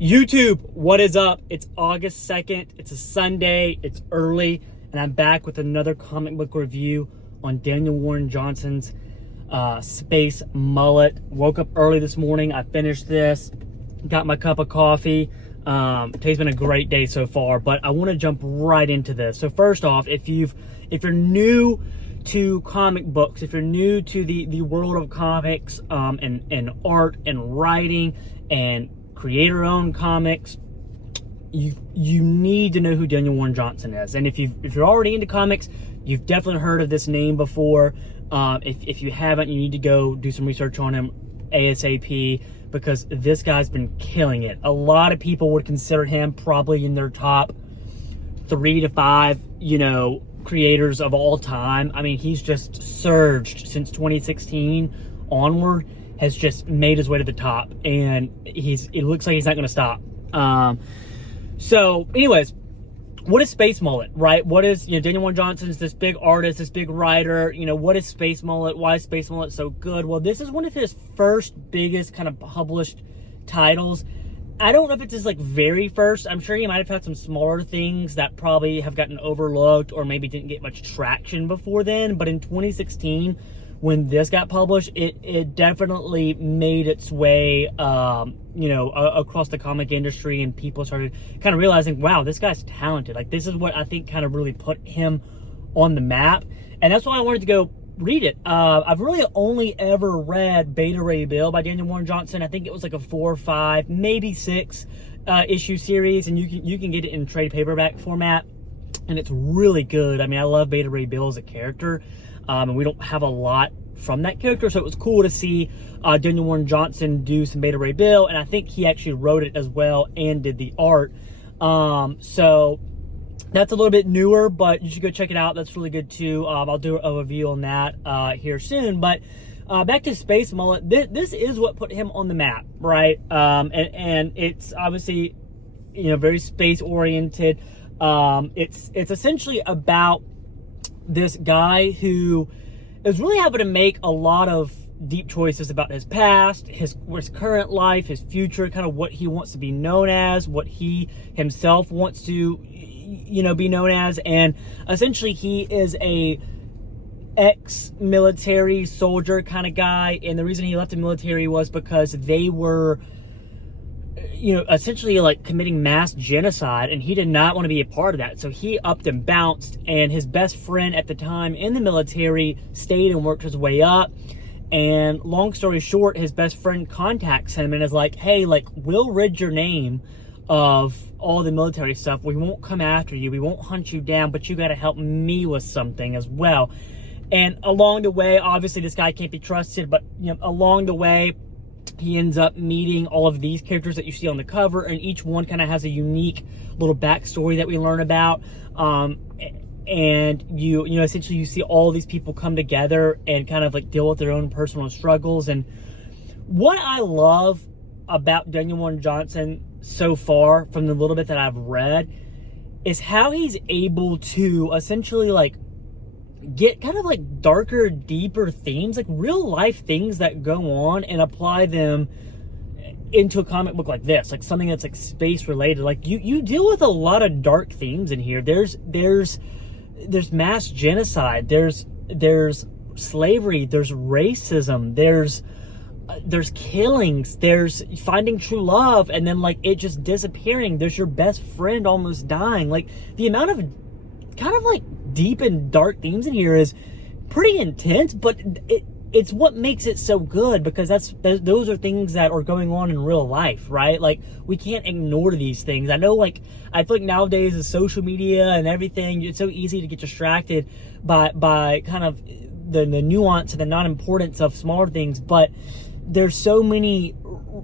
YouTube, what is up? It's August 2nd. It's a Sunday. It's early. And I'm back with another comic book review on Daniel Warren Johnson's Space Mullet. Woke up early this morning. I finished this. Got my cup of coffee. Today's been a great day so far, but I want to jump right into this. So first off, if you're new to comic books, if you're new to the world of comics and art and writing and creator-owned comics, you need to know who Daniel Warren Johnson is. And if you're already into comics, you've definitely heard of this name before. If you haven't, you need to go do some research on him ASAP, because this guy's been killing it. A lot of people would consider him probably in their top 3 to 5, creators of all time. I mean, he's just surged since 2016 onward, has just made his way to the top, and it looks like he's not going to stop. So anyways, what is Space Mullet, right? What is, Daniel Warren Johnson's this big artist, this big writer, what is Space Mullet? Why is Space Mullet so good? Well, this is one of his first biggest kind of published titles. I don't know if it's his very first. I'm sure he might have had some smaller things that probably have gotten overlooked or maybe didn't get much traction before then. But in 2016, when this got published, it definitely made its way, across the comic industry, and people started kind of realizing, wow, this guy's talented. This is what I think kind of really put him on the map. And that's why I wanted to go read it. I've really only ever read Beta Ray Bill by Daniel Warren Johnson. I think it was like a 4 or 5, maybe 6 issue series, and you can get it in trade paperback format, and it's really good. I mean, I love Beta Ray Bill as a character, and we don't have a lot from that character, so it was cool to see Daniel Warren Johnson do some Beta Ray Bill, and I think he actually wrote it as well and did the art. So that's a little bit newer, but you should go check it out. That's really good too. I'll do a review on that here soon. But back to Space Mullet, this is what put him on the map, right? And it's obviously, very space oriented. It's essentially about this guy who is really having to make a lot of deep choices about his past, his current life, his future, kind of what he wants to be known as, what he himself wants to, be known as. And essentially he is a ex-military soldier kind of guy. And the reason he left the military was because they were, essentially committing mass genocide, and he did not want to be a part of that. So he upped and bounced, and his best friend at the time in the military stayed and worked his way up. And long story short, his best friend contacts him and is like, hey, we'll rid your name of all the military stuff. We won't come after you. We won't hunt you down, but you got to help me with something as well. And along the way, obviously this guy can't be trusted, but along the way, he ends up meeting all of these characters that you see on the cover, and each one kind of has a unique little backstory that we learn about. And essentially you see all these people come together and kind of deal with their own personal struggles. And what I love about Daniel Warren Johnson so far, from the little bit that I've read, is how he's able to essentially get kind of darker, deeper themes, real life things that go on, and apply them into a comic book like this, something that's space related. You deal with a lot of dark themes in here. There's mass genocide, there's slavery, there's racism, there's killings, there's finding true love, and then it just disappearing. There's your best friend almost dying. The amount of kind of deep and dark themes in here is pretty intense, but it's what makes it so good, because those are things that are going on in real life, right? We can't ignore these things. I know, I feel nowadays with social media and everything, it's so easy to get distracted by kind of the nuance and the non-importance of smaller things, but there's so many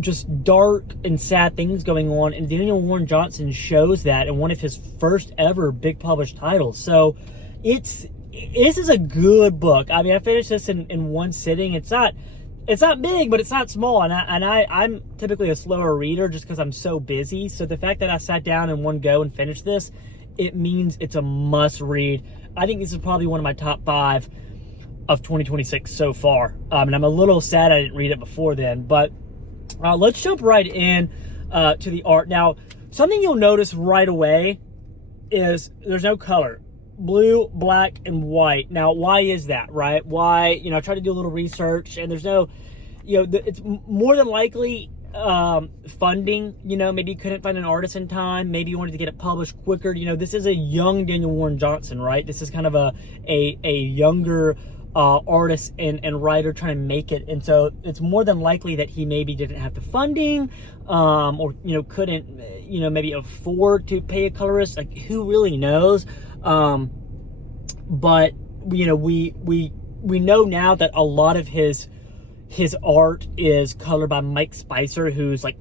just dark and sad things going on, and Daniel Warren Johnson shows that in one of his first ever big published titles. So this is a good book. I mean, I finished this in one sitting. It's not big, but it's not small, and I'm typically a slower reader just because I'm so busy. So the fact that I sat down in one go and finished this, it means it's a must read. I think this is probably one of my top 5 of 2026 so far. And I'm a little sad I didn't read it before then, but let's jump right in. to the art. Now, something you'll notice right away is there's no color. Blue, black, and white. Now, why is that, right? Why, you know, I tried to do a little research, and there's no, you know, it's more than likely funding. You know, maybe you couldn't find an artist in time. Maybe you wanted to get it published quicker. You know, this is a young Daniel Warren Johnson, right? This is kind of a younger artist and writer trying to make it. And so it's more than likely that he maybe didn't have the funding, or, you know, couldn't, you know, maybe afford to pay a colorist. Like, who really knows? But you know, we know now that a lot of his art is colored by Mike Spicer, who's like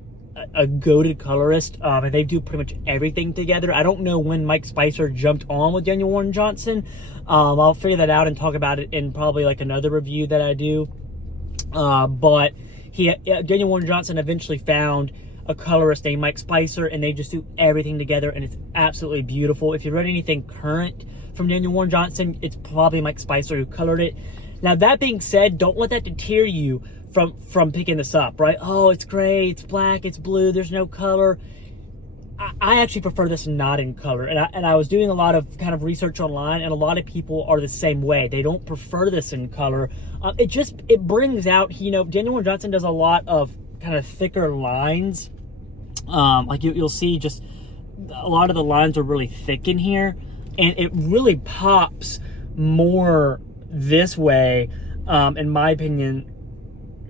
a goated colorist, and they do pretty much everything together. I don't know when Mike Spicer jumped on with Daniel Warren Johnson. I'll figure that out and talk about it in probably like another review that I do. But Daniel Warren Johnson eventually found a colorist named Mike Spicer, and they just do everything together, and it's absolutely beautiful. If you read anything current from Daniel Warren Johnson, it's probably Mike Spicer who colored it. Now, that being said, don't let that deter you from picking this up, right? Oh, it's gray, it's black, it's blue, there's no color. I actually prefer this not in color, and I was doing a lot of kind of research online, and a lot of people are the same way. They don't prefer this in color. It brings out, you know, Daniel Warren Johnson does a lot of kind of thicker lines. Like you'll see, just a lot of the lines are really thick in here, and it really pops more this way, in my opinion,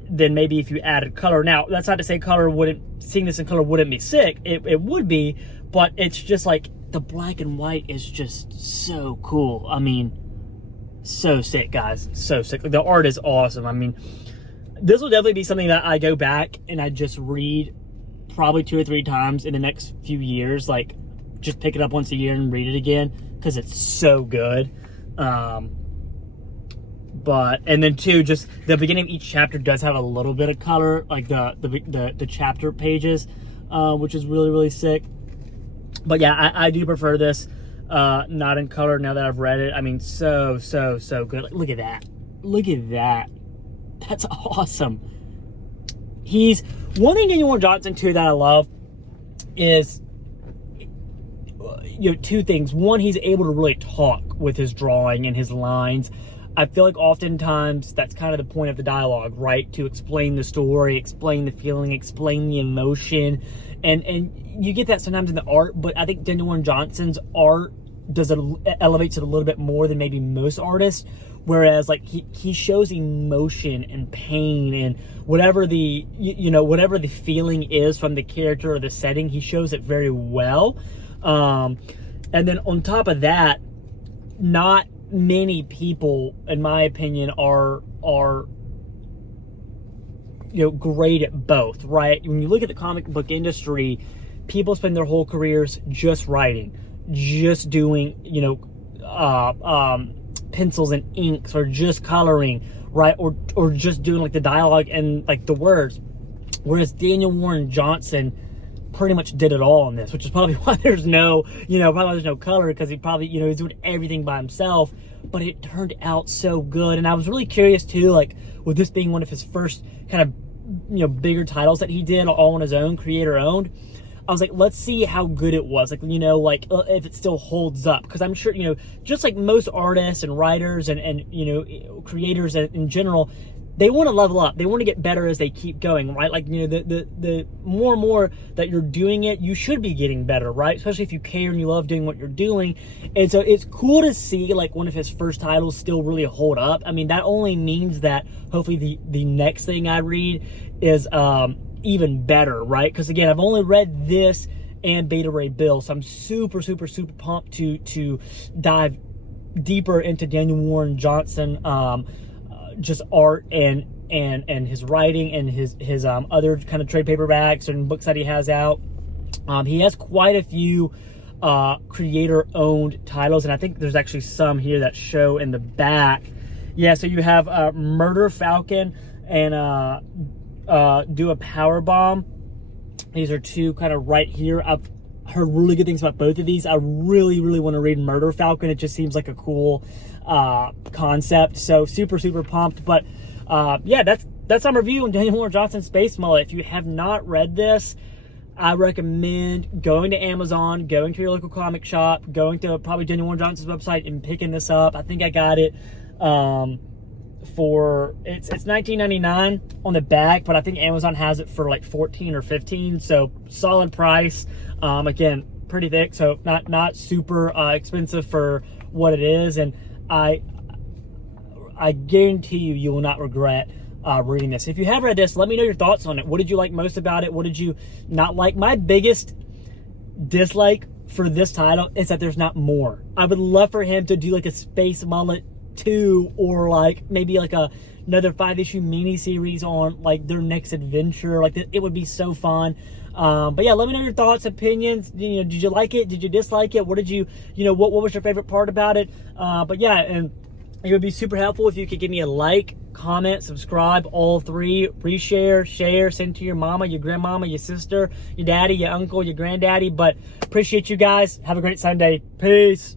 than maybe if you added color. Now, that's not to say seeing this in color wouldn't be sick. It would be, but it's just like the black and white is just so cool. I mean, so sick, guys, so sick. The art is awesome. I mean, this will definitely be something that I go back and I just read probably 2 or 3 times in the next few years. Like, just pick it up once a year and read it again, because it's so good. And then too, just the beginning of each chapter does have a little bit of color, like the chapter pages, which is really, really sick. But yeah, I do prefer this not in color now that I've read it. I mean, so good. Like, look at that. Look at that. That's awesome. One thing Daniel Warren Johnson too that I love is, you know, 2 things. One, he's able to really talk with his drawing and his lines. I feel like oftentimes that's kind of the point of the dialogue, right? To explain the story, explain the feeling, explain the emotion. And you get that sometimes in the art, but I think Daniel Warren Johnson's art elevates it a little bit more than maybe most artists. Whereas, like, he shows emotion and pain and whatever the, you know, whatever the feeling is from the character or the setting, he shows it very well. And then on top of that, not many people, in my opinion, are you know, great at both, right? When you look at the comic book industry, people spend their whole careers just writing, just doing, you know, pencils and inks, or just coloring, right? Or just doing like the dialogue and like the words. Whereas Daniel Warren Johnson pretty much did it all in this, which is probably why there's no, you know, probably why there's no color, because he probably, you know, he's doing everything by himself. But it turned out so good. And I was really curious too, like, with this being one of his first kind of, you know, bigger titles that he did all on his own, creator owned, I was like, let's see how good it was. Like, you know, like if it still holds up. Because I'm sure, you know, just like most artists and writers and you know, creators in general, they want to level up. They want to get better as they keep going, right? Like, you know, the more and more that you're doing it, you should be getting better, right? Especially if you care and you love doing what you're doing. And so it's cool to see like one of his first titles still really hold up. I mean, that only means that hopefully the next thing I read is even better, right? Because again, I've only read this and Beta Ray Bill, so I'm super pumped to dive deeper into Daniel Warren Johnson, just art and his writing and his other kind of trade paperbacks and books that he has out. He has quite a few creator-owned titles, and I think there's actually some here that show in the back. Yeah, so you have Murder Falcon and Do a Power Bomb. These are 2 kind of right here. I've heard really good things about both of these. I really want to read Murder Falcon. It just seems like a cool concept. So super pumped. But yeah, that's my review on Daniel Warren Johnson's Space Mullet. If you have not read this, I recommend going to Amazon, going to your local comic shop, going to probably Daniel Warren Johnson's website and picking this up. I think I got it for it's $19.99 on the back, but I think Amazon has it for like $14 or $15. So solid price. Again, pretty thick, so not super expensive for what it is, and I guarantee you will not regret reading this. If you have read this, let me know your thoughts on it. What did you like most about it? What did you not like? My biggest dislike for this title is that there's not more. I would love for him to do like a Space Mullet 2, or like maybe like another 5-issue mini series on like their next adventure. Like it would be so fun. But yeah, let me know your thoughts, opinions. You know, did you like it? Did you dislike it? What did you what was your favorite part about it? But yeah, and it would be super helpful if you could give me a like, comment, subscribe, all three, reshare, share, send to your mama, your grandmama, your sister, your daddy, your uncle, your granddaddy. But appreciate you guys. Have a great Sunday. Peace.